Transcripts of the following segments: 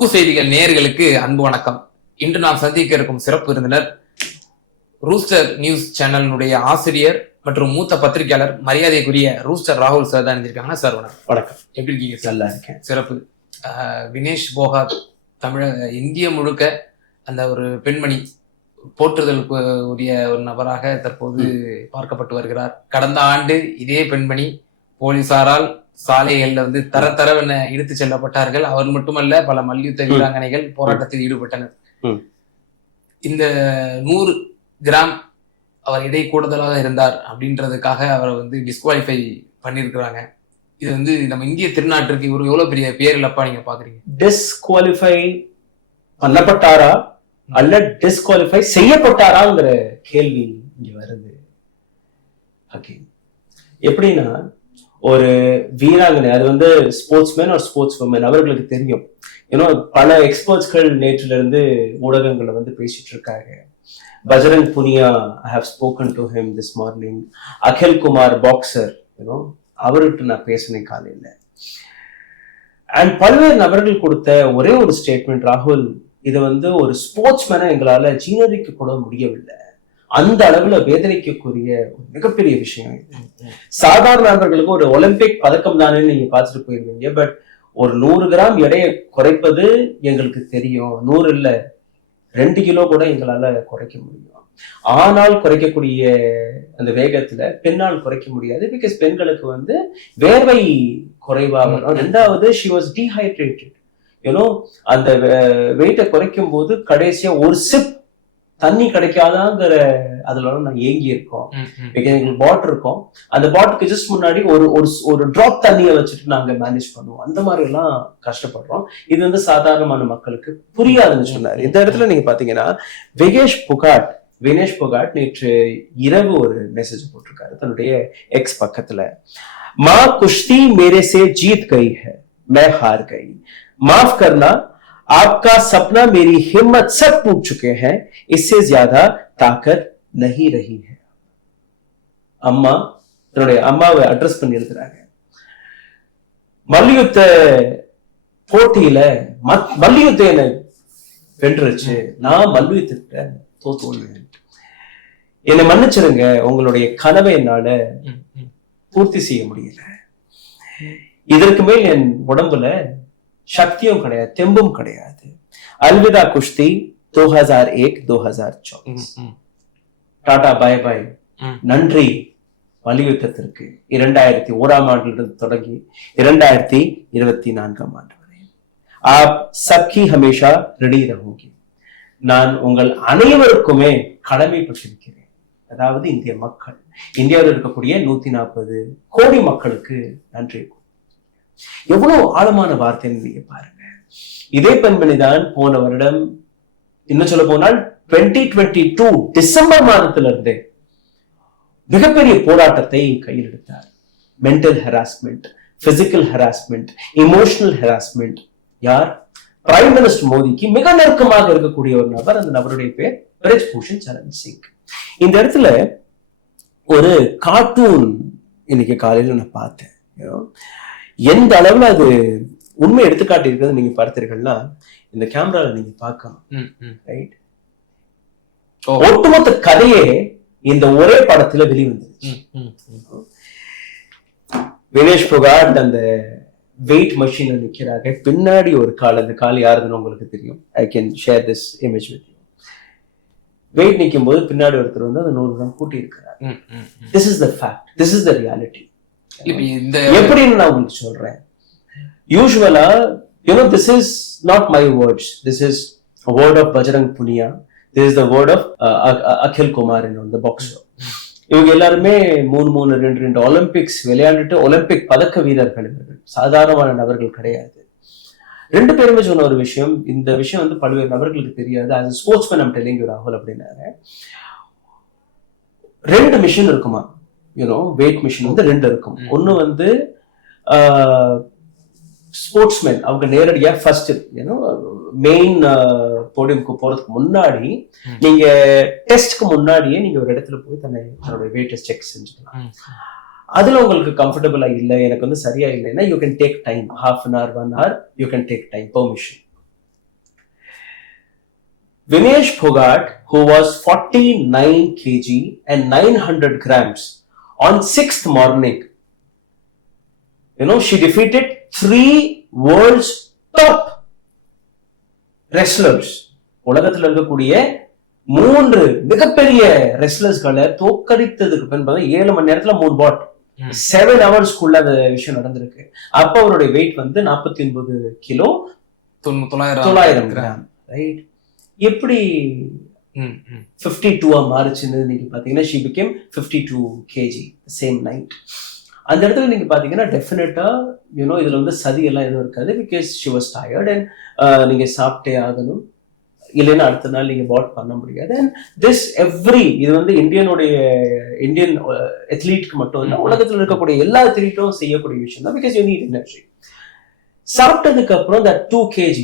தூக்கு செய்திகள் நேயர்களுக்கு அன்பு வணக்கம். இன்று நாம் சந்திக்க இருக்கும் சிறப்பு விருந்தினர் ரூஸ்டர் நியூஸ் சேனலினுடைய ஆசிரியர் மற்றும் மூத்த பத்திரிகையாளர் மரியாதைக்குரிய ரூஸ்டர் ராகுல் சார் தான் இருந்திருக்காங்க. சார் வணக்கம். எப்படி இருக்கீங்க? நல்லா இருக்கேன். சிறப்பு. வினேஷ் போகாத் தமிழக இந்திய முழுக்க அந்த ஒரு பெண்மணி போற்றுதலுக்கு உரிய ஒரு நபராக தற்போது பார்க்கப்பட்டு வருகிறார். கடந்த ஆண்டு இதே பெண்மணி போலீசாரால் சாலைகள்ல தரவென இழுத்து செல்லப்பட்டார்கள். அவர் மட்டுமல்ல, பல மல்யுத்த வீராங்கனைகள் போராட்டத்தில் ஈடுபட்டனர். இந்த 100 கிராம் அவர் எடை கூடுதலாக இருந்தார் அப்படின்றதுக்காக அவரை டிஸ்குவாலிஃபை பண்ணிருக்கிறாங்க. இது நம்ம இந்திய திருநாட்டிற்கு இவர் எவ்வளவு பெரிய பேர் இழப்பா நீங்க பாக்குறீங்க? டிஸ்குவாலிஃபை பண்ணப்பட்டாரா அல்ல டிஸ்குவாலிஃபை செய்யப்பட்டாராங்கிற கேள்வி இங்க வருது. எப்படின்னா, ஒரு வீராங்கனை, அது ஸ்போர்ட்ஸ்மேன் ஒரு ஸ்போர்ட்ஸ் உமன், அவர்களுக்கு தெரியும். ஏன்னா பல எக்ஸ்பர்ட்ஸ்கள் நேற்றுல இருந்து ஊடகங்களை பேசிட்டு இருக்காங்க. Bajrang Punia, I have spoken to him this morning. Akhil Kumar boxer, அவர்கிட்ட நான் பேசினேன் காலையில. அண்ட் பல்வேறு நபர்கள் கொடுத்த ஒரே ஒரு ஸ்டேட்மெண்ட், ராகுல், இது ஒரு ஸ்போர்ட்ஸ்மேனை எங்களால ஜீரணிக்க கூட முடியவில்லை. அந்த அளவுல வேதனைக்குரிய ஒரு மிகப்பெரிய விஷயம். சாதாரண நபர்களுக்கு ஒரு ஒலிம்பிக் பதக்கம் தானே நீங்க பார்த்துட்டு போயிருவீங்க. பட் ஒரு 100 கிராம் எடையை குறைப்பது எங்களுக்கு தெரியும். 100 இல்ல 2 கிலோ கூட எங்களால குறைக்க முடியும். ஆனால் குறைக்கக்கூடிய அந்த வேகத்துல பெண்ணால் குறைக்க முடியாது. பிகாஸ் பெண்களுக்கு வேர்வை குறைவா வரும். ரெண்டாவது, she was dehydrated. அந்த வெயிட்டை குறைக்கும் போது கடைசியா ஒரு சிப் தண்ணி கிடைக்காதாங்கிற அதுல நான் ஏங்கி இருக்கோம். எங்களுக்கு பாட்டில் இருக்கும், அந்த பாட்டிலுக்கு ஜஸ்ட் முன்னாடி ஒரு டிராப் தண்ணியை வச்சுட்டு நாங்க மேனேஜ் பண்ணுவோம். அந்த மாதிரி எல்லாம் கஷ்டப்படுறோம். இது சாதாரணமான மக்களுக்கு புரியாதுன்னு சொன்னாரு. இந்த இடத்துல நீங்க பாத்தீங்கன்னா, வினேஷ் போகாட் நேற்று இரவு ஒரு மெசேஜ் போட்டிருக்காரு தன்னுடைய எக்ஸ் பக்கத்துல. மா குஷ்தி மேரே சே ஜீத் கயி ஹை, மை ஹார் கயி, माफ करना, आपका सपना मेरी हिम्मत सब टूट चुके हैं, इससे ज्यादा ताकत नहीं रही है. அம்மா தன்னுடைய அம்மாவை அட்ரஸ் பண்ணி எழுதுறாங்க. மல்யுத்த போட்டியில மல்யுத்த என்ன வென்றுச்சு, நான் மல்யுத்த தோத்து, என்னை மன்னிச்சிருங்க, உங்களுடைய கனவை என்னால பூர்த்தி செய்ய முடியல. இதற்கு மேல் என் உடம்புல சக்தியும் கிடையாது, தெம்பும் கிடையாது. அல்விதா குஷ்தி 2001-2024. டாடா பாய் பாய், நன்றி மல்யுத்தத்திற்கு. 2001ஆம் ஆண்டிலிருந்து தொடங்கி 2024ஆம் ஆண்டு வரை ஆப் சப்கி ஹமேஷா ரெடி ரஹூங்கி. நான் உங்கள் அனைவருக்குமே கடமைப்பட்டிருக்கிறேன். அதாவது இந்திய மக்கள், இந்தியாவில் இருக்கக்கூடிய 140 கோடி மக்களுக்கு நன்றி. எவ்வளவு ஆழமான வார்த்தைன்னு நீங்க பாருங்க. இதே பெண்மணிதான் போன வருடம், இன்னும் சொல்ல போனால் 2022 டிசம்பர் மாதத்துல இருந்தே மிகப்பெரிய போராட்டத்தை கையில் எடுத்தார். Mental harassment, physical harassment, emotional harassment. யார்? பிரைம் மினிஸ்டர் மோடிக்கு மிக நெருக்கமாக இருக்கக்கூடிய ஒரு நபர். அந்த நபருடைய பேர் பிரஜ் பூஷன் சரண் சிங். இந்த இடத்துல ஒரு கார்ட்டூன் இன்னைக்கு காலையில நான் பார்த்தேன். எந்த அளவுல அது உண்மை எடுத்துக்காட்டி இருக்கிறது நீங்க பார்த்தீர்கள்னா, இந்த கேமரால நீங்க பார்க்கணும். ரைட், ஒட்டுமொத்த கதையே இந்த ஒரே படத்துல வெளிவந்துருச்சு. வினேஷ் போகாட் அந்த வெயிட் மிஷின்ல நிக்கிறாங்க. பின்னாடி ஒரு கால், அந்த கால் யாருதுன்னு உங்களுக்கு தெரியும். I can share this image with you. Weight நிற்கும் போது பின்னாடி ஒருத்தர் அந்த 100 கிராம் கூட்டி இருக்கிறார். This is the fact, this is the reality. எப்படின்னு நான் உங்களுக்கு சொல்றேன். யூசுவலா this is not my words, this is a word of Bajrang Punia, this is the word of Akhil Kumar, the boxer. இவங்க எல்லாருமே 3-2 ஒலிம்பிக்ஸ் விளையாண்டுட்டு Olympic பதக்க வீரர்கள். இவர்கள் சாதாரணமான நபர்கள் கிடையாது. 2 பேருமே சொன்ன ஒரு விஷயம், இந்த விஷயம் பல்வேறு நபர்களுக்கு தெரியாது. as a sportsman I'm telling you, ராகுல், அப்படின்னாங்க. 2 மிஷின் இருக்குமா, வெயிட் மிஷின் 2 இருக்கும். ஒண்ணு ஸ்போர்ட்ஸ்மேன், அவங்க நேரடியா ஃபர்ஸ்ட் மெயின் போடியம்க்கு போறதுக்கு முன்னாடி, நீங்க டெஸ்ட்க்கு முன்னாடியே நீங்க ஒரு இடத்துல போய் தன்னுடைய வெயிட்டை செக் செஞ்சுக்கலாம். அதுல உங்களுக்கு கம்ஃபர்டபுளா இல்லை, எனக்கு சரியா இல்லைன்னா you can take time, 1/2 hour 1 hour you can take time permission. Vinesh Phogat, who was 49 kg and 900 grams on 6th morning, she defeated 3 world's top wrestlers. உலகத்தில் இருக்கக்கூடிய 3 மிகப்பெரிய ரெஸ்லர்ஸ்களை தோக்கடித்ததுக்கு பின்பு 7 மணி நேரத்துல 3 பாட் 7 ஹவர்ஸ்க்குள்ள அந்த விஷயம் நடந்திருக்கு. அப்ப அவருடைய வெயிட் வந்து 49 கிலோ 900 கிராம். ரைட்? எப்படி 52 மாறுச்சுன்னு நீங்க பாத்தீங்கன்னா she became 52 kg same night. அந்த இடத்துல நீங்க பாத்தீங்கன்னா டெஃபினட்டா இதுல வந்து சதி எல்லாம் எதுவும் இருக்காது. Because she was tired and நீங்க சாப்பிட்டே ஆகணும், இல்லைன்னா அடுத்த நாள் நீங்க பாட் பண்ண முடியாது. அண்ட் திஸ் இது வந்து இந்தியன் அத்லீட்க்கு மட்டும் இல்லை, உலகத்துல இருக்கக்கூடிய எல்லா அத்லீட்டும் செய்யக்கூடிய விஷயம் தான். Because you need energy. சாப்பிட்டதுக்கு அப்புறம் that 2 kg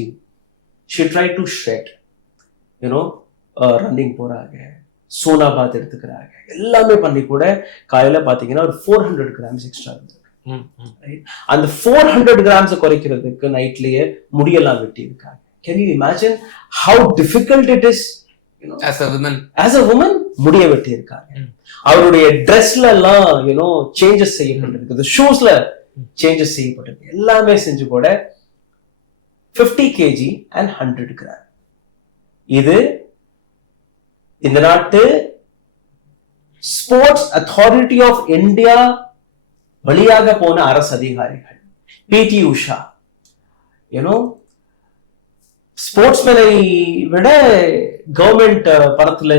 she tried to shred. Running போறாங்க, சோனா பாத் எடுத்துக்கிறாங்க, எல்லாமே பண்ணி கூட காலையில பாத்தீங்கன்னா ஒரு 400 கிராம்ஸ் எக்ஸ்ட்ரா இருந்திருக்கு. அந்த 400 கிராம்ஸ் குறைக்கிறதுக்கு நைட்லயே முடியெல்லாம் வெட்டி இருக்காங்க. Can you imagine how difficult it is? As a woman முடிய வெட்டி இருக்காங்க. அவருடைய ட்ரெஸ்ல எல்லாம் சேஞ்சஸ் செய்யப்பட்டிருக்கு, ஷூஸ்ல சேஞ்சஸ் செய்யப்பட்டிருக்கு, எல்லாமே செஞ்சு கூட 50 kg and 100 கிராம். இது இந்த நாட்டு ஸ்போர்ட்ஸ் அத்தாரிட்டி ஆஃப் இந்தியா வழியாக போன அரசு அதிகாரிகள், பிடி உஷா, ஸ்போர்ட்ஸ்மேனை விட கவர்மெண்ட் படத்துல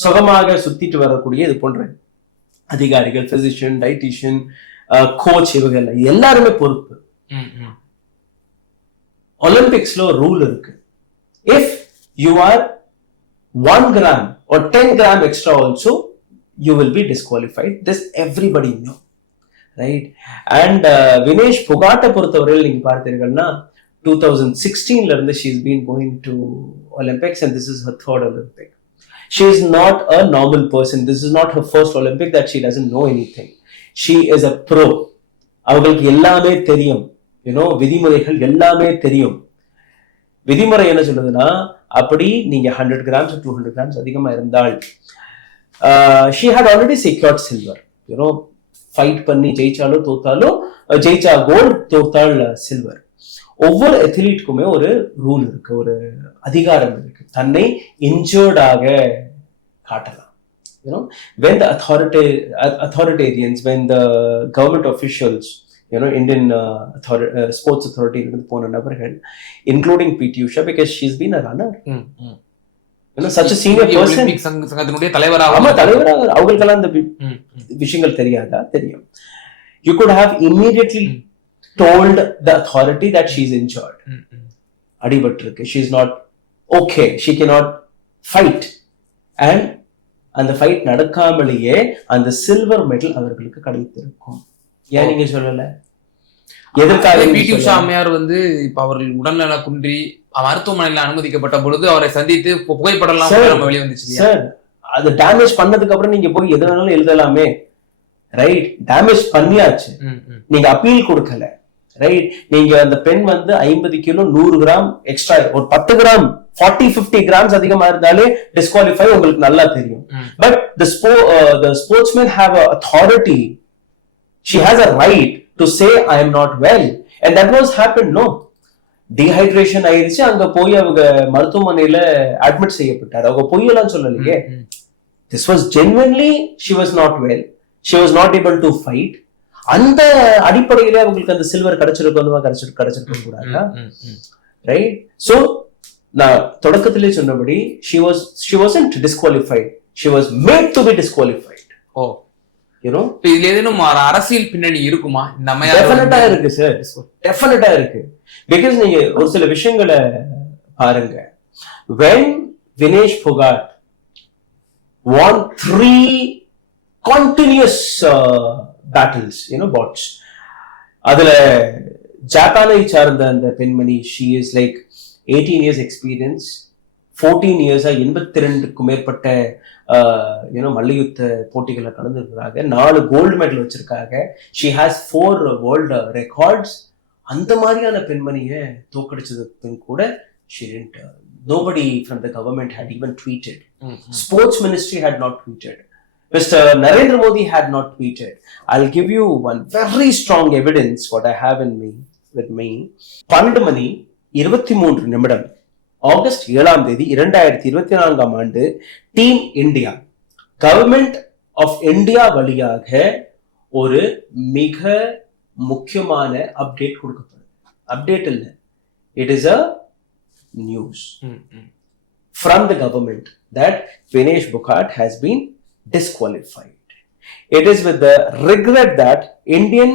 சுகமாக சுத்திட்டு வரக்கூடிய இது போன்ற அதிகாரிகள், பிசிஷியன், டயட்டிஷியன், கோச், இவங்க எல்லாருமே பொறுப்பு. ஒலிம்பிக்ஸ்ல ஒரு ரூல் இருக்கு. If you are 1 gram or 10 gram extra also, you will be disqualified. This everybody know, right? And Vinesh Phogat பொறுத்தவரையில் நீங்க பார்த்தீர்கள்னா 2016 ல இருந்து she has been going to Olympics and this is her 3rd Olympic. She is not a normal person. This is not her first Olympic that she doesn't know anything. She is a pro. அவங்களுக்கு எல்லாமே தெரியும், விதிமுறைகள் எல்லாமே தெரியும். விதிமுறை என்ன சொல்லுதுன்னா, அப்படி நீங்க 100 grams 200 grams அதிகமா இருந்தால், she had already secured silver. Fight பண்ணி ஜெயிச்சாலும் தோத்தாலும், ஜெயிச்சா கோல்ட், தோத்தால் சில்வர். ஒவ்வொரு அத்லீட்டுக்குமே ஒரு ரூல் இருக்கு, ஒரு அதிகாரம் இருக்கு, தன்னை இன்ஜர்டாக காட்டலாம். when the authoritarians, when the government officials, Indian sports authority போன நபர்கள், including PT Usha, because she's been a runner, such a senior person, சங்கத்தினுடைய தலைவராக அவங்களுக்கெல்லாம் இந்த விஷயங்கள் தெரியாதா? தெரியும். You could have immediately told the authority that she's injured, அடிபட்டிருக்கு, she is not okay, she cannot fight, and அந்த ஃபைட் நடக்காமலேயே அந்த சில்வர் மெடல் அவர்களுக்கு கிடைத்திருக்கும். ஏன் நீங்க சொல்லல? எதற்காக? பிடி உஷா அம்மையார் வந்து இப்ப அவர்கள் உடல்நல குன்றி மருத்துவமனையில் அனுமதிக்கப்பட்ட பொழுது அவரை சந்தித்து புகைப்படலாம் வெளியே வந்துச்சு சார். அது டேமேஜ் பண்ணதுக்கு அப்புறம் நீங்க போய் எது வேணாலும் எழுதலாமே, ரைட்? டேமேஜ் பண்ணியாச்சு, நீங்க அப்பீல் கொடுக்கல, ரைட்? நீங்க அந்த பெண் வந்து 50 கிலோ 100 கிராம் எக்ஸ்ட்ரா, ஒரு 10 கிராம் 40-50 கிராம்ஸ் அதிகமா இருந்தாலே டிஸ்குவாலிஃபை, உங்களுக்கு நல்லா தெரியும். But the sportsmen have a authority. She has a right to say I am not well, and that was happened. No, dehydration ஆயிருச்சு, அங்க போய் அவங்க மருத்துவமனையில அட்மிட் செய்யப்பட்டார். அவங்க பொய்யெல்லாம் சொல்லலையே. This was genuinely she was not well, she was not able to fight. அந்த அடிப்படையில அவங்களுக்கு அந்த சில்வர் கிடைச்சிருக்க கூடாதா? ரைட்? சோ நான் தொடக்கத்திலே சொன்னபடி she wasn't disqualified, she was made to be disqualified. இதுல ஏதேனும் அரசியல் பின்னணி இருக்குமா? டெஃபினட்டா இருக்கு சார், டெஃபினட்டா இருக்கு. பிகாஸ் நீங்க ஒரு சில விஷயங்களை பாருங்க. when Vinesh Phogat won 3 continuous battles, bouts, அதுல ஜப்பானை சார்ந்த அந்த பெண்மணி, she is like 18 years experience, 14 years 82க்கும் மேற்பட்ட மல்யுத்த போட்டிகளை கலந்துருக்காங்க, 4 கோல்டு மெடல் வச்சிருக்காங்க, she has 4 வேர்ல்ட் ரெக்கார்ட்ஸ். அந்த மாதிரியான பெண்மணியை தோக்கடிச்சதுக்கு கூட she didn't nobody from the government had even tweeted. Mm-hmm. Sports Ministry had not tweeted. Mr. Narendra Modi had not tweeted. I'll give you one very strong evidence what I have with me. 12 மணி 23 நிமிடம் August 7ஆம் தேதி 2024ஆம் ஆண்டு team India government of India வழியாக ஒரு மிக முக்கியமான update கொடுக்கப்படுது. அப்டேட் இல்ல, it is a news from the government that Vinesh Phogat has been disqualified. It is with the regret that Indian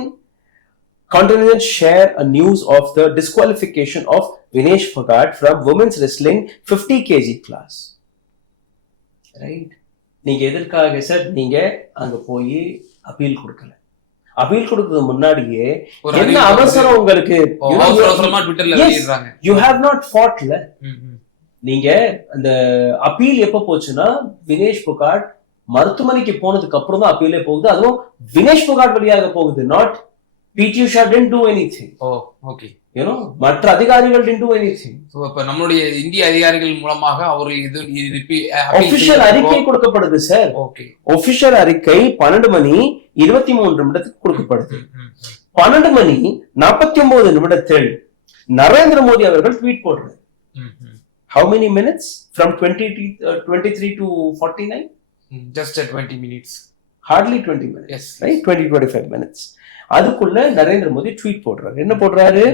contingent share a news of the disqualification of Vinesh Phogat from women's wrestling 50 kg class. Right? நீங்க எதற்காக sir நீங்க அங்க போய் appeal கொடுக்கல? Appeal கொடுக்கிறது முன்னாடியே என்ன அவசரம் உங்களுக்கு? You have not fought. நீங்க அந்த அப்பீல் எப்ப போச்சுன்னா வினேஷ் புகாட் மருத்துவமனைக்கு போனதுக்கு அப்புறம் தான் அப்பீலே போகுது. அதுவும் வினேஷ் புகாட் வழியாக போகுது. நாட் பிடி Usha didn't do anything. Okay, you know, மற்ற அதிகாரிகள் didn't do anything. சோ இப்ப நம்மளுடைய இந்திய அதிகாரிகள் மூலமாக அவர் இது ஆபீஷியல் அறிக்கை கொடுக்கப்படுது சார். ஓகே, ஆபீஷியல் அறிக்கை 12 மணி 23 நிமிடத்துக்கு கொடுக்கப்படுது. 12 மணி 49 நிமிடத்தில் நரேந்திர மோடி அவர்கள் ட்வீட் போடுறாரு. How many minutes? From 23 to 49? Just 20 minutes. Hardly 20 minutes. Yes. Right? 20-25 minutes. அதுக்குள்ள நரேந்திர மோடி ட்வீட் போடுறாரு. என்ன போடுறாரு?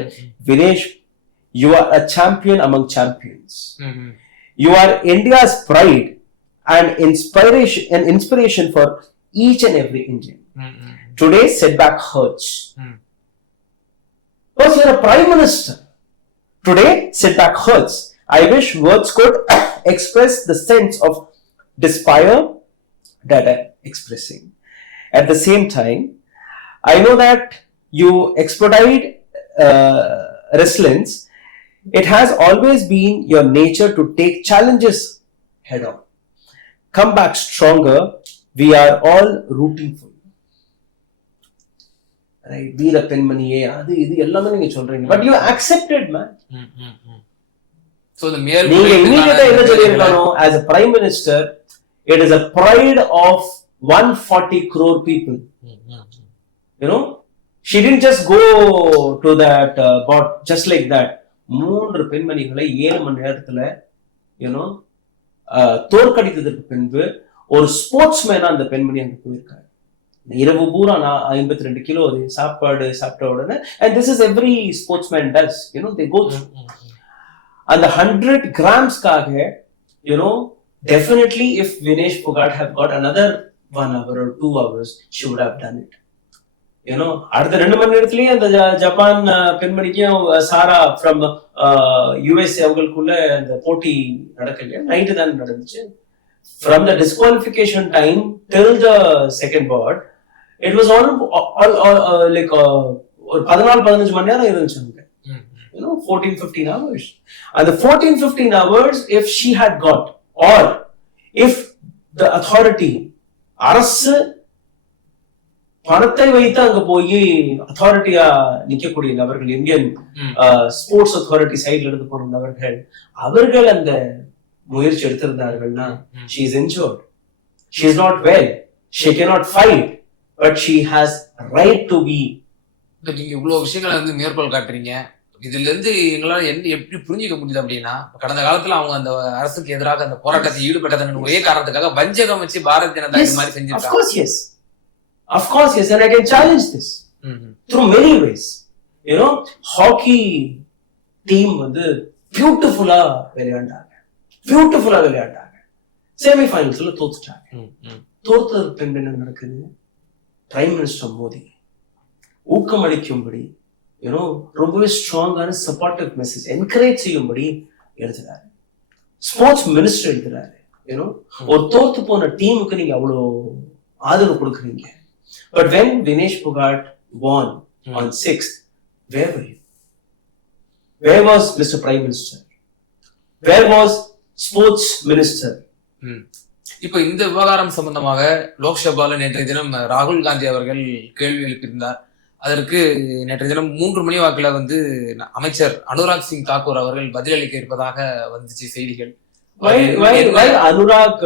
Vinesh, you are a champion among champions. You are India's pride and inspiration for each and every Indian. Today setback hurts. Because you are a prime minister. Today setback hurts. I wish words could express the sense of despair that I'm expressing. At the same time, I know that you expedite resilience. It has always been your nature to take challenges head on. Come back stronger. We are all rooting for you. Right? Veera Penmaniye, adu idu ellame neenga solreenga, but you accepted, man. So the mere நீங்க இமிடியேட்டா என்ன சொல்லிருக்கானோ, as a prime minister, it is a pride of 140 crore people. You know, she didn't just go to that bot just like that. 3 பெண்மணிகளை 7 மணி நேரத்துல தோற்கடித்ததற்கு பின்பு ஒரு ஸ்போர்ட்ஸ்மேனா அந்த பெண்மணி அங்க போயிருக்காரு. இரவு பூரா 52 கிலோ சாப்பாடு சாப்பிட்ட உடனே, and this is every sportsman does, they go through. And the 100 grams kaage, definitely if Vinesh Phogat have got another 1 hour or 2 hours, she would have done it. அடுத்த 2 மணி நேரத்திலேயே அந்த ஜப்பான் பெண்மணிக்கும் சாரா ஃப்ரம் யுஎஸ்ஏ அவங்களுக்குள்ள அந்த போட்டி நடக்கலையா? Night தான் நடந்துச்சு. From the disqualification time till the second bought it was all like ஒரு 14-15 மணி நேரம் இருந்துச்சு. 14-15 hours. And the 14-15 hours, if she had got, or if the authority, அரசு பணத்தை வைத்து அங்க போய் அத்தாரிட்டியா நிக்கக்கூடிய நபர்கள், இந்தியன் ஸ்போர்ட்ஸ் அத்தாரிட்டி சைட்ல இருந்து போன நபர்கள், அவர்கள் அந்த முயற்சி எடுத்திருந்தார்கள்னா, she is injured, she is not well, she cannot fight, but she has right to be. நீங்க இவ்வளவு விஷயங்களை மேற்கோள் காட்டுறீங்க. இதுல இருந்து எங்களால எப்படி புரிஞ்சுக்க முடியுது அப்படின்னா, கடந்த காலத்துல அவங்க அந்த அரசுக்கு எதிராக அந்த போராட்டத்தில் ஈடுபட்டதன் ஒரே காரணத்துக்காக வஞ்சகம் வச்சு பாரதிய ஜனதா இந்த மாதிரி செஞ்சிருக்காங்க. Of course, yes, and I can challenge this through many ways. Hockey team பியூட்டிஃபுல்லா விளையாண்டாங்க. செமி ஃபைனல்ஸ்ல தோத்துட்டாங்க. தோத்தது பின்பு என்ன நடக்குது? பிரைம் மினிஸ்டர் மோடி ஊக்கமளிக்கும்படி ரொம்பவே ஸ்ட்ராங்கான சப்போர்ட்டிவ் மெசேஜ் என்கரேஜ் செய்யும்படி எழுதுறாரு. ஸ்போர்ட்ஸ் மினிஸ்டர் எழுதுறாரு. ஒரு தோத்து போன டீமுக்கு நீங்க அவ்வளவு ஆதரவு கொடுக்குறீங்க. But when Vinesh Phogat won on 6th, where were you? Where was Mr. Prime Minister? Where was Sports Minister? இப்ப இந்த விவகாரம் சம்பந்தமாக லோக்சபால நேற்றைய தினம் ராகுல் காந்தி அவர்கள் கேள்வி எழுப்பியிருந்தார். அதற்கு நேற்றைய தினம் 3 மணி வாக்குல வந்து அமைச்சர் அனுராக் சிங் தாக்கூர் அவர்கள் பதிலளிக்க இருப்பதாக வந்துச்சு செய்திகள். Why Anurag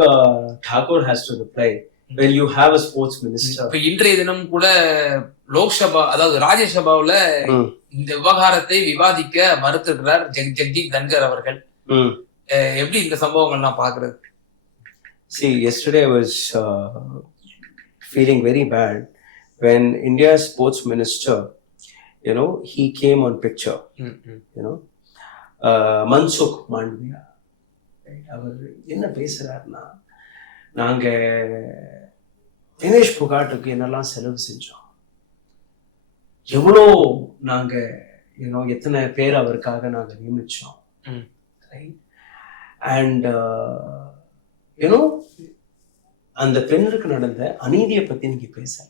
Thakur has to reply when you have a sports minister? இப்ப இன்றைய தினம் கூட லோக்சபா அதாவது ராஜ்யசபாவுல இந்த விவகாரத்தை விவாதிக்க மறுத்திருக்கிறார் ஜெகதீப் தன்கர் அவர்கள். எப்படி இந்த சம்பவங்கள்லாம் பாக்குறது? See, yesterday I was feeling very bad when India's sports minister, he came on picture, Mansukh Mandviya. அவர் என்ன பேசுறாருன்னா, நாங்க வினேஷ் புகாட்டுக்கு என்னெல்லாம் செலவு செஞ்சோம், எவ்வளோ நாங்க எத்தனை பேர் அவருக்காக நாங்க நியமிச்சோம், அண்ட் அந்த பெண்ணுக்கு நடந்த அநீதியை பத்தி நீங்க பேசல.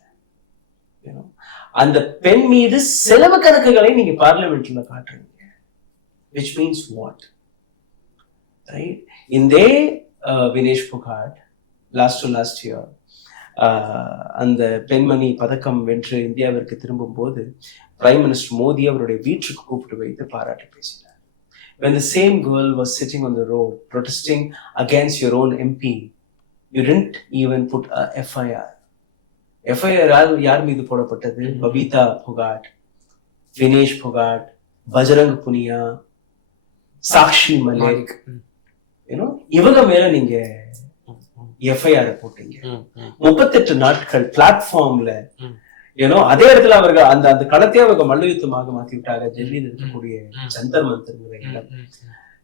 அந்த பெண் மீது செலவு கணக்குகளை நீங்க பார்லிமெண்ட்ல காட்டுறீங்க. which means what? Right? இந்த வினேஷ் புகாட் last year அந்த பெண்மணி பதக்கம் வென்று இந்தியாவிற்கு திரும்பும் போது பிரைம் மினிஸ்டர் மோடி அவருடைய வீட்டுக்கு கூப்பிட்டு வைத்து பாராட்டி பேசினார். When the same girl was sitting on the road protesting against your own MP, you didn't even put a FIR. FIR யார் மீது போடப்பட்டது? பபிதா புகாட், வினேஷ் புகாட், பஜரங் புனியா, சாக்ஷி மலிக், இவங்க மேல நீங்க எஃப்ஐஆர் போட்டீங்க. 38 நாட்கள் பிளாட்ஃபார்ம்ல அதே இடத்துல அவர்கள் அந்த அந்த களத்தையே அவங்க மல்யுத்தமாக மாத்தி விட்டாங்க. டெல்லியில் இருக்கக்கூடிய ஜந்தர் மந்தர்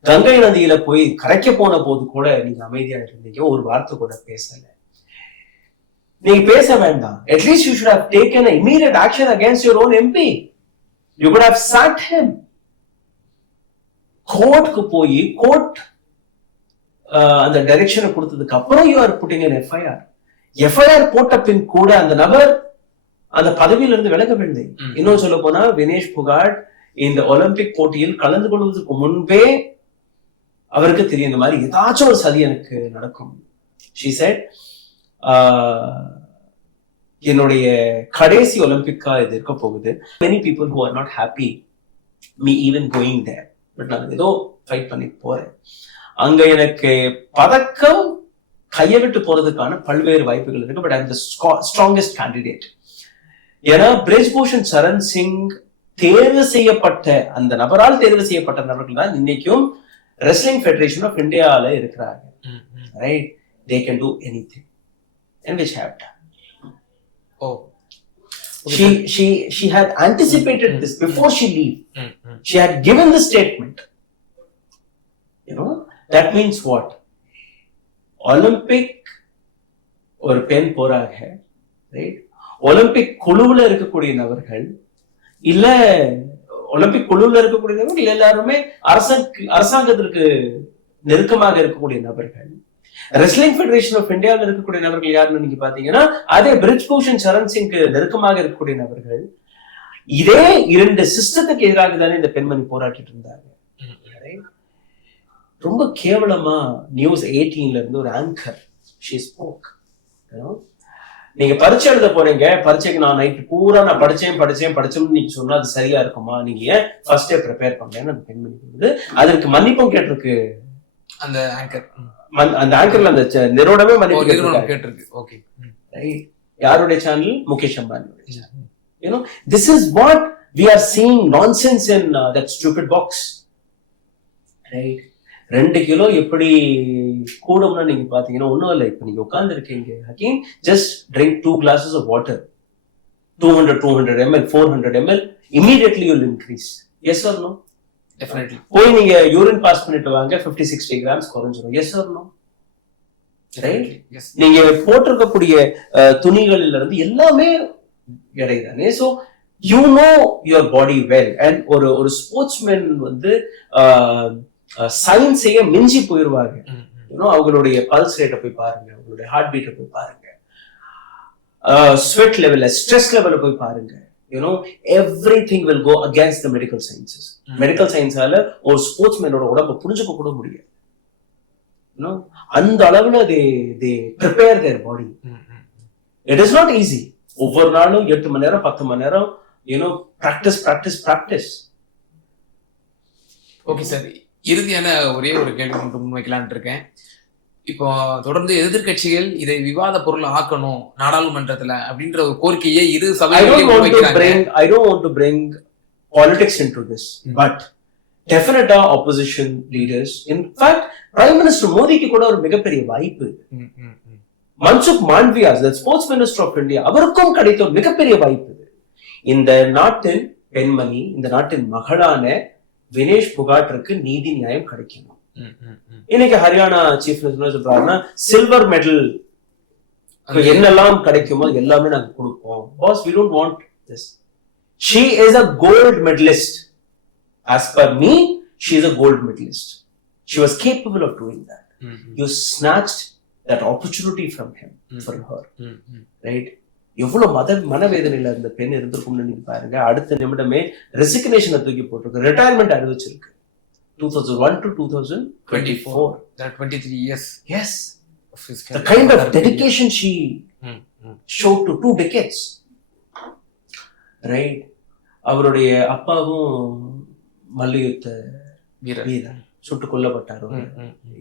கங்கை நதியில போய் கரைக்க போன போது கூட நீங்க அமைதியா இருந்தீங்க, ஒரு வார்த்தை கூட பேசல. நீங்க பேச வேண்டாம். At least you should have taken an immediate action against your own MP. You could have sacked him. கோர்ட்க்கு போய் கோர்ட் அந்த டைரக்ஷனை கொடுத்ததுக்கு அப்புறம் you are putting an FIR. FIR போட்ட பின் கூட அந்த நபர் அந்த பதவியில இருந்து விலகவில்லை. இன்னும் சொல்ல போனா வினேஷ் புகாட் இந்த ஒலிம்பிக் போட்டியில் கலந்து கொள்வதற்கு முன்பே அவருக்கு தெரியும் இந்த மாதிரி ஏதாச்சும் ஒரு சதி எனக்கு நடக்கும். She said, என்னுடைய கடைசி ஒலிம்பிக்கா இது இருக்க போகுது. Many people who are not happy me even going there, but நான் ஏதோ ஃபைட் பண்ணி போறேன். அங்க எனக்கு பதக்கம் கையை விட்டு போறதுக்கான பல்வேறு வாய்ப்புகள் இருக்கு. But I'm the strongest candidate. ஏன்னா பிரிஜ்பூஷன் சரண் சிங் தேர்வு செய்யப்பட்ட அந்த நபரால் தேர்வு செய்யப்பட்ட நபர்கள் தான் இன்னைக்கும் ரெஸ்லிங் ஃபெடரேஷன் ஆஃப் இந்தியால இருக்கிறாங்க. Right? They can do anything, and which have done. Oh, she had anticipated this before she leave. She had given the statement. That means what? Olympic ஒரு பெண் போறாங்க, ரைட்? ஒலிம்பிக் குழுவுல இருக்கக்கூடிய நபர்கள் இல்ல Olympic குழுவுல இருக்கக்கூடிய நபர்கள் இல்ல எல்லாருமே அரசாங்கத்திற்கு நெருக்கமாக இருக்கக்கூடிய நபர்கள். ரெஸ்லிங் ஃபெடரேஷன் ஆஃப் இந்தியாவில் இருக்கக்கூடிய நபர்கள் யாருன்னு நீங்க பாத்தீங்கன்னா அதே பிரிஜ்பூஷன் சரண் சிங்க்கு நெருக்கமாக இருக்கக்கூடிய நபர்கள். இதே 2 சிஸ்டத்துக்கு எதிராக தானே இந்த பெண்மணி போராட்டிட்டு இருந்தாங்க. ரொம்ப கேவலமா நியூஸ் 18ல இருந்து ஒரு ஆங்கர் she spoke. நீங்க பரீட்சை எழுத போறீங்க, பரீட்சைக்கு நான் நைட்டு பூரா நான் படிச்சேன்னு நீங்க சொன்னா அது சரியா இருக்குமா? நீங்க ஏன் ஃபர்ஸ்டே ப்ரிப்பேர் பண்ணலன்னு அந்த பெண்மணி சொல்லுது. அதற்கு மன்னிப்பும் கேட்டிருக்கு அந்த ஆங்கர். அந்த ஆங்கர்ல அந்த நிறுவனமே மன்னிப்பு கேட்டிருக்கு. Okay, right? யாருடைய சேனல்? முகேஷ் அம்பானியோட channel. This is what we are seeing nonsense in that stupid box. Right? 2 kilo எப்படி கூடும்னா நீங்க பாத்தீங்கன்னா ஒண்ணும் இல்லை. இப்ப நீங்க உட்கார்ந்து இருக்கீங்க, Hakeem, just drink 2 glasses of water, 200 ml, 400 ml, immediately you'll increase. Yes or no? Definitely. போய் நீங்க யூரின் பாஸ் பண்ணிட்டு வாங்க, 50-60 grams குறைஞ்சிரும். Yes or no? Right? Yes. நீங்க போட்டிருக்கக்கூடிய துணிகளில் இருந்து எல்லாமே எடைதானே. So you know your body well. And ஒரு ஸ்போர்ட்ஸ்மேன் வந்து சயின்ஸையே மிஞ்சி போயிருவாங்க. அவங்களுடைய பல்ஸ் ரேட்டை போய் பாருங்க, அவங்களுடைய ஹார்ட் பீட்டை போய் பாருங்க, ஸ்வெட் லெவல்ல, ஸ்ட்ரெஸ் லெவல்ல போய் பாருங்க. everything will go against the medical sciences. Medical சயின்ஸால ஒரு ஸ்போர்ட்ஸ்மேனோட உடம்பை புரிஞ்சுக்க கூட முடியாது. அந்த அளவுல they prepare their body. It is not easy. ஒவ்வொரு நாளும் 8 மணி நேரம் 10 மணி நேரம் practice. ஓகே சார், இறுதியான ஒரே ஒரு கேள்வி மட்டும் முன்வைக்கலான்னு இருக்கேன். இப்போ தொடர்ந்து எதிர்க்கட்சிகள் இதை விவாத பொருள் ஆக்கணும் நாடாளுமன்றத்துல அப்படின்ற ஒரு கோரிக்கையை இரு சபைகளையும் முன்வைக்கிறாங்க. I don't want to bring politics into this, but definitely opposition leaders, in fact Prime Minister மோடிக்கு கூட ஒரு மிகப்பெரிய வாய்ப்பு. Mansukh Mandaviya, the sports minister of India, அவருக்கும் கிடைத்த ஒரு மிகப்பெரிய வாய்ப்பு. இந்த நாட்டின் பெண்மணி, இந்த நாட்டின் மகளான வினேஷ் புகாட்டிற்கு நீதி நியாயம் கிடைக்கணும். இன்னைக்கு ஹரியானா சீஃப் மினிஸ்டர் சொல்றாருன்னா சில்வர் மெடல் என்னெல்லாம் கிடைக்குமோ எல்லாமே நாங்க கொடுப்போம். Boss, we don't want this. She is a gold medalist. As per me, she is a gold medalist. She was capable of doing that. You snatched that opportunity from him, for her. Right? எவ்வளவு மனவேதனையில இந்த பெண் இருந்திருக்கும்னு நீங்க பாருங்க. அடுத்த நிமிடமே ரெசிக்னேஷனை தூக்கி போட்டிருக்கு, retirement அறிவிச்சிருக்கு. 2001 to 2024. That 23 years. Yes. The kind of dedication she showed to 2 decades. Right? அவருடைய அப்பாவும் மல்யுத்த வீரர் சுட்டுக் கொல்லப்பட்டார்.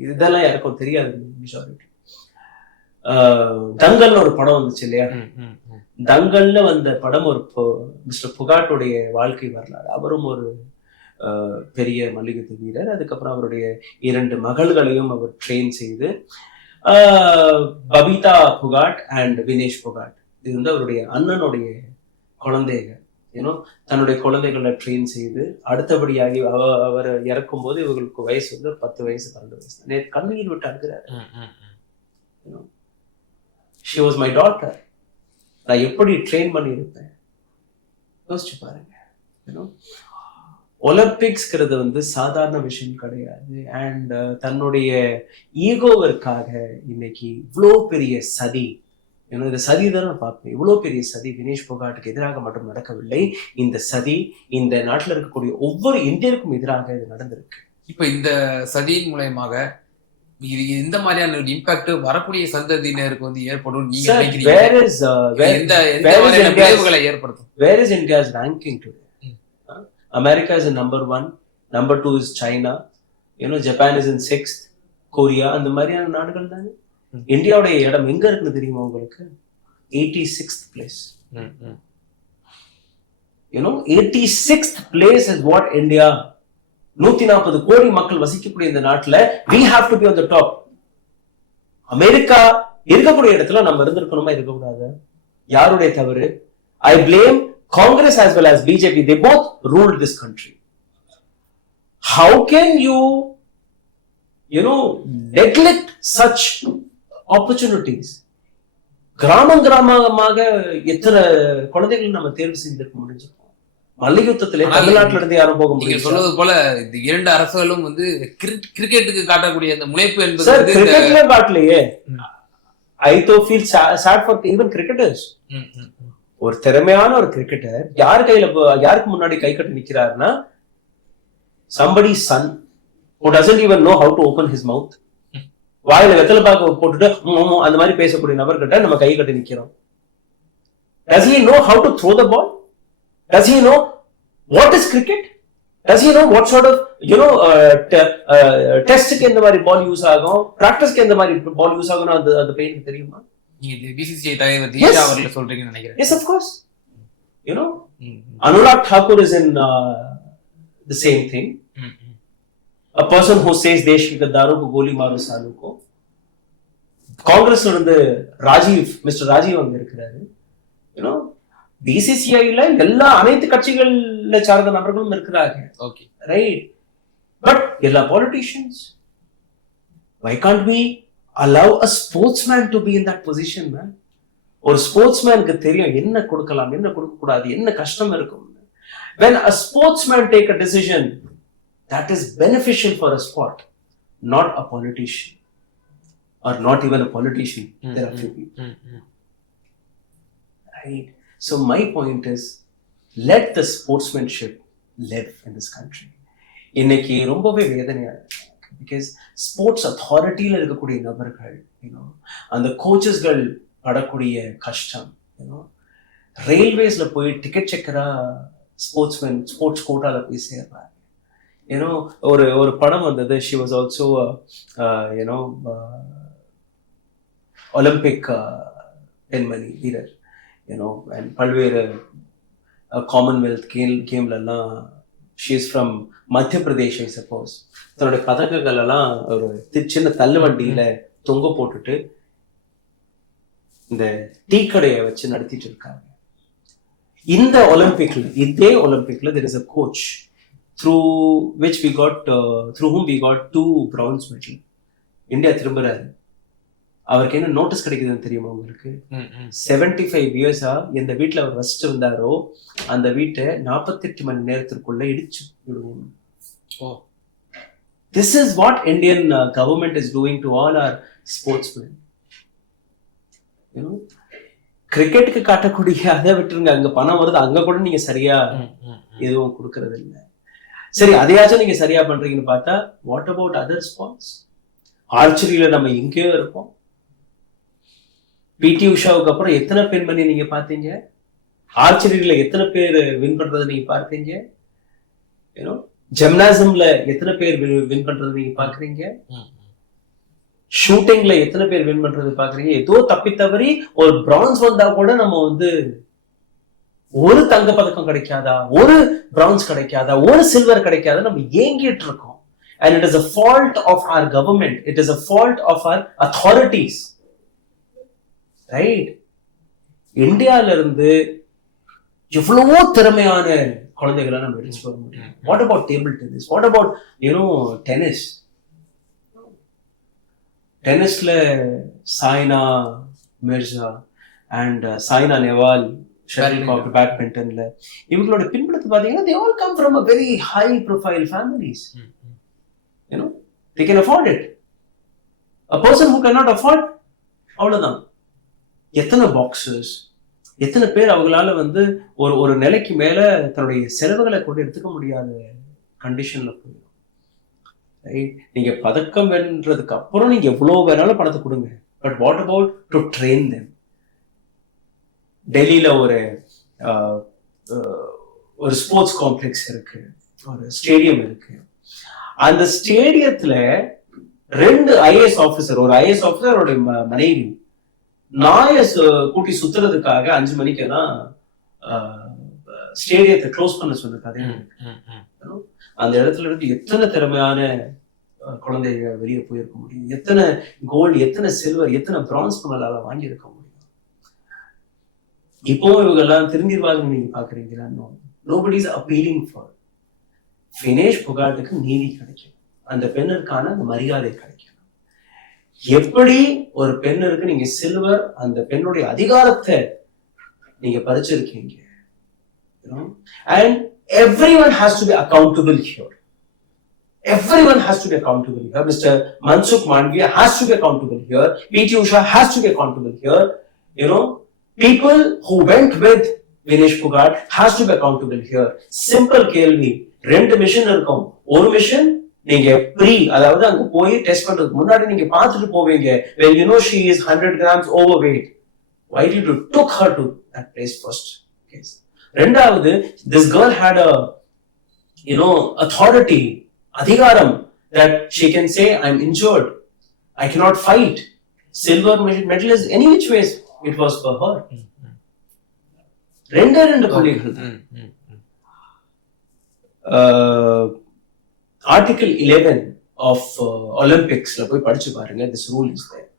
இதெல்லாம் யாருக்கும் தெரியாது. மெஜாரிட்டி தங்கல்னு ஒரு படம் வந்துச்சு இல்லையா? தங்கல்ல வந்த படம் ஒரு மிஸ்டர் புகாட்டுடைய வாழ்க்கை வரலாறு. அவரும் ஒரு பெரிய மல்யுத்த வீரர். அதுக்கப்புறம் அவருடைய 2 மகள்களையும் அவர் ட்ரெயின் செய்து, பபிதா புகாட் அண்ட் வினேஷ் புகாட், இது வந்து அவருடைய அண்ணனுடைய குழந்தைகள். தன்னுடைய குழந்தைகளை ட்ரெயின் செய்து அடுத்தபடியாகி அவர் இறக்கும் போது இவங்களுக்கு வயசு வந்து 10 வயசு 12 வயசு. நேற்று கண்ணீர் விட்டு அழுகிறாரு. She was my daughter. நான் எப்படி ட்ரெயின் பண்ணி இருப்பேன் யோசிச்சு பாருங்க. ஒலிம்பிக்ஸ்ங்கிறது வந்து சாதாரண விஷயம் கிடையாது. அண்ட் தன்னுடைய ஈகோவிற்காக இன்னைக்கு இவ்வளோ பெரிய சதி, இந்த சதி தான் நான் பார்ப்பேன். இவ்வளோ பெரிய சதி வினேஷ் போகாட்டுக்கு எதிராக மட்டும் நடக்கவில்லை. இந்த சதி இந்த நாட்டில் இருக்கக்கூடிய ஒவ்வொரு இந்தியருக்கும் எதிராக இது நடந்திருக்கு. இப்ப இந்த சதியின் மூலயமாக இது எந்த மாதிரியான இம்பாக்ட் வரக்கூடிய சந்ததியினருக்கு வந்து ஏற்படும் நீங்க நினைக்கிறீங்க? ஏற்படுத்தும். Where is India's ranking today? America is in number 1, number 2 is China, Japan is in 6th, Korea, அந்த மாதிரியான நாடுகள் தானே. இந்தியாவோட இடம் எங்க இருக்குன்னு தெரியுமா உங்களுக்கு? 86th place. 86th place is what India. 140 கோடி மக்கள் வசிக்கக்கூடிய இந்த நாட்டுல we have to be on the top. America இருக்கக்கூடிய இடத்துல நம்ம இருந்திருக்கணுமா இருக்கக்கூடாது? யாருடைய தவறு? I blame Congress as well as BJP. They both ruled this country. How can you neglect such opportunities? கிராமமாக எத்தனை குழந்தைகள் நம்ம தேர்வு செய்திருக்க முடிஞ்சிருக்கோம். மல்யுத்தத்திலே தமிழ்நாட்டில இருந்து யாரும் போக முடியும். நீங்க சொல்றது போல இந்த 2 அரசுகளும் வந்து கிரிக்கெட்டுக்கு காட்டக்கூடிய அந்த முனைப்பு என்பது கிரிக்கெட்ல காட்டலையே. I too feel sad for even cricketers. ஒரு திறமையான ஒரு கிரிக்கெட்டர் யாருக்கு முன்னாடி கை கட்டி நிக்கிறாருன்னா somebody's son who doesn't even know how to open his mouth. வாயில வெத்தலை பாக்கு போட்டுட்டு அந்த மாதிரி பேசக்கூடிய நபர்கிட்ட நம்ம கை கட்டி நிக்கிறோம். Does he know how to throw the ball? Does he know what is cricket? Does he know what sort of டெஸ்ட்க்கு எந்த மாதிரி பால் யூஸ் ஆகும், பிராக்டிஸ்க்கு எந்த மாதிரி பால் யூஸ் ஆகும் அந்த பெயின் தெரியுமா? நீங்க பிசிசிஐ தலைவர் தியா அவர்களை சொல்றீங்கன்னு நினைக்கிறேன். Yes, of course. Anurag Thakur is in the same thing. A person who says देश की गद्दारों को गोली मारो सालों को. காங்கிரஸ்ல இருந்து மிஸ்டர் ராஜீவ் அங்க இருக்கிறாரு. பிசிசிஐல அனைத்து கட்சிகள்ல சார்ந்த நபர்களும் இருக்கிறாங்க. Okay, right. பட் எல்லா politicians, why can't we allow a sportsman to be in that position, man? ஒரு ஸ்போர்ட்ஸ்மேனுக்கு தெரியும் என்ன கொடுக்கலாம், என்ன கொடுக்க கூடாது, என்ன கஷ்டம் இருக்கும். When a sportsman take a decision that is beneficial for a sport, not a politician, or not even a politician, there are few people. Right? So my point is, let the sportsmanship live in this country. இன்னைக்கு ரொம்பவே வேதனையா இருக்கு. Because sports அத்தாரிட்டியில இருக்கக்கூடிய நபர்கள், அந்த கோச்சஸ்கள் படக்கூடிய கஷ்டம், ரயில்வேஸ்ல போய் டிக்கெட் செக்கரா ஸ்போர்ட்ஸ் கோட்டால போய் சேர்றாங்க. ஏன்னோ ஒரு படம் வந்தது, she was also you know Olympic பெண்மணி வீரர், யூனோ, அண்ட் பல்வேறு காமன்வெல்த் கேம்லலாம். ஷீ இஸ் ஃப்ரம் மத்திய பிரதேஷ் ஐ சப்போஸ். தன்னுடைய பதக்கங்கள் எல்லாம் ஒரு சின்ன தள்ளுவண்டியில தொங்க போட்டுட்டு இந்த டீ கடையை வச்சு நடத்திட்டு இருக்காங்க. இந்த ஒலிம்பிக்ல, இதே ஒலிம்பிக்ல there is a coach through whom we got 2 bronze medal. India திரும்புறாரு. அவருக்கு என்ன நோட்டீஸ் கிடைக்குதுன்னு தெரியுமா உங்களுக்கு? 75 இயர்ஸா எந்த வீட்டுல அவர் வசிச்சு இருந்தாரோ அந்த வீட்டை 48 மணி நேரத்திற்குள்ள இடிச்சு விடுவோம். This is what Indian government is doing to all our sportsmen. You know, கிரிக்கெட்டுக்கு காட்டக்கூடிய அதை விட்டுருங்க, அங்க பணம் வருது, அங்க கூட நீங்க சரியா எதுவும் கொடுக்கறது இல்லை. சரி, அதையாச்சும் நீங்க சரியா பண்றீங்கன்னு பார்த்தா, வாட் அபவுட் அதர் ஸ்போர்ட்ஸ்? ஆர்ச்சரியில நம்ம எங்கேயோ இருப்போம். பிடி உஷாவுக்கு அப்புறம் எத்தனை பெண்மணி நீங்க பாத்தீங்க? ஆர்ச்சரியில எத்தனை பேர் வின் பண்றதை நீங்க பார்த்தீங்க? யூனோ, ஜிம்னாசியம்ல எத்தனை பேர் வின் பண்றது நீங்க பாக்குறீங்க? ஷூட்டிங்ல எத்தனை பேர் வின் பண்றது பாக்குறீங்க? ஏதோ தப்பி தவறி ஒரு பிரான்ஸ் வந்தா கூட நம்ம ஒரு தங்க பதக்கம் கிடைக்காதா, ஒரு பிரான்ஸ் கிடைக்காதா, ஒரு சில்வர் கிடைக்காதா, நம்ம ஏங்கிட்டு இருக்கோம். And it is a fault of our government. It is a fault of our authorities. Right? இந்தியால இருந்து எவ்வளவோ திறமையான குழந்தைகளை நம்ம எடுத்து வர முடியும். What about table tennis? What about, tennis? டென்னிஸ்ல சாய்னா மிர்சா அண்ட் சாய்னா நேவால், ஷட்டில்காக், பேட்மிண்டன்ல இவங்களோட பின்புலத்தை பாத்தீங்கன்னா they all come from a very high profile families. They can afford it. A person who cannot afford, அவ்வளவுதான். எத்தனை பாக்ஸர்ஸ், எத்தனை பேர் அவங்களால ஒரு நிலைக்கு மேல தன்னுடைய செலவுகளை கொண்டு எடுத்துக்க முடியாத கண்டிஷன்ல போயிடும். நீங்க பதக்கம் வென்றதுக்கு அப்புறம் நீங்க எவ்வளவு வேணாலும் பணத்தை கொடுங்க, but what about to train them? டெல்லியில ஒரு ஸ்போர்ட்ஸ் காம்ப்ளெக்ஸ் இருக்கு, ஒரு ஸ்டேடியம் இருக்கு. அந்த ஸ்டேடியத்துல 2 ஐஏஎஸ் ஆபீசர், ஒரு ஐஏஎஸ் ஆபீசர் அவருடைய மனைவி நாய கூட்டி சுத்துறதுக்காக 5 மணிக்கு தான் ஸ்டேடியத்தை க்ளோஸ் பண்ண சொன்ன கதை. அந்த இடத்துல இருந்து எத்தனை திறமையான குழந்தைங்க வெளியே போயிருக்க முடியும், எத்தனை கோல்டு, எத்தனை சில்வர், எத்தனை பிரான்ஸ் நம்மளால வாங்கி இருக்க முடியும். இப்போ இவங்க எல்லாம் திரும்பிடுவாங்கன்னு நீங்க பாக்குறீங்களா? Nobody is appealing for. Vinesh புகாட்டுக்கு நீதி கிடைக்கும், அந்த பெண்ணிற்கான அந்த மரியாதை கிடைக்கும். எப்படி ஒரு பெண்ணிற்கு நீங்க சில்வர், அந்த பெண்ணுடைய அதிகாரத்தை நீங்க பறிச்சிருக்கீங்க. And everyone has to be accountable here. Everyone has to be accountable here. Mr. Mansukh Mandviya has to be accountable here. P.T. Usha has to be accountable here. People who went with Vinesh Phogat has to be accountable here. Simple கேள்வி. 2 mission இருக்கும். ஒரு mission நீங்க அதாவது அங்க போய் test பண்றதுக்கு முன்னாடி நீங்க பார்த்துட்டு போவீங்க. When you know she is 100 grams overweight, why did you took her to that place first? Okay. ரெண்டாவது, this girl had a authority, அதிகாரம், that she can say I'm injured, I cannot fight. Silver medalist, any which ways it was for her. ரெண்டு புள்ளிகள். Article 11 of Olympics la போய் படிச்சு பாருங்க. This rule is there.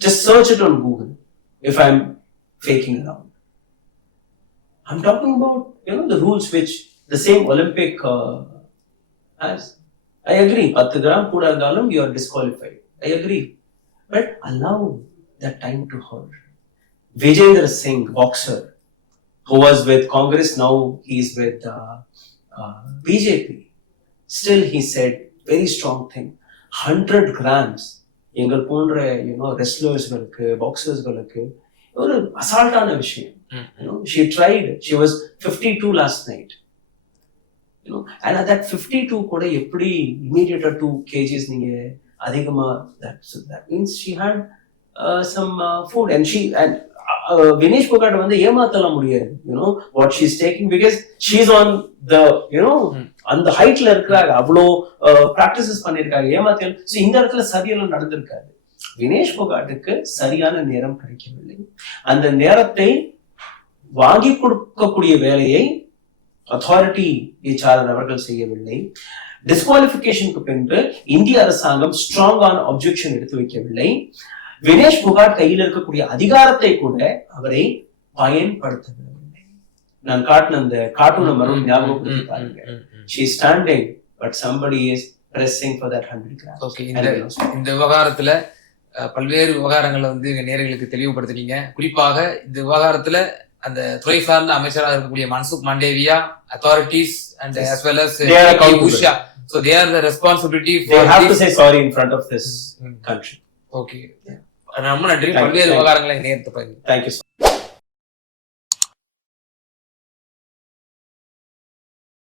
Just search it on Google if I'm faking around. I'm talking about, the rules which the same Olympic has. I agree. 10 gram kuda irundhalum you are disqualified. I agree. But allow that time to her. Vijayendra Singh, boxer, who was with Congress, now he is with BJP. Still he said very strong thing. 100 grams. எங்கள் போன்ற wrestlers-களுக்கு, boxers-களுக்கு ஒரு அசால்ட்டான விஷயம். She tried. She was 52 last night. And at that 52 கூட எப்படி immediate 2 kgs நீங்க அதிகமா, that means she had some food and Vinesh Phogat வந்து ஏமாத்தலாம் முடியாது, what she's taking, because she's on the அந்த ஹைட்ல இருக்கிறாங்க, அவ்வளோ பிராக்டிசஸ் பண்ணிருக்காங்க, ஏமாத்தல். சோ இந்த இடத்துல சதியெல்லாம் நடந்திருக்காது. வினேஷ் போகாட்டுக்கு சரியான நேரம் கிடைக்கவில்லை. அந்த நேரத்தை வாங்கி கொடுக்கக்கூடிய வேலையை அத்தாரிட்டி பேச்சாளர் அவர்கள் செய்யவில்லை. டிஸ்குவாலிபிகேஷனுக்கு பின்பு இந்திய அரசாங்கம் ஸ்ட்ராங்கான அப்ஜெக்ஷன் எடுத்து வைக்கவில்லை. வினேஷ் போகாட் கையில் இருக்கக்கூடிய அதிகாரத்தை கூட அவரை பயன்படுத்தவில்லை. நான் காட்டின அந்த கார்ட்டூனை மறுபடியும் ஞாபகப்படுத்தி பாருங்க. She is standing but somebody is pressing for that 100 grams. Okay, இந்த விவகாரத்துல பல்வேறு விவகாரங்களை வந்து நேயர்களுக்கு தெளிவுபடுத்தினீங்க. குறிப்பாக இந்த விவகாரத்துல அந்த துறை சார்ந்த அமைச்சராக இருக்கக்கூடிய Mansukh Mandaviya, authorities and as well as Usha, so they are the responsibility for they have to say sorry in front of this country. Okay, ரொம்ப நன்றி. பல்வேறு விவகாரங்களை நேர்த்து பாருங்க. Thank you so much.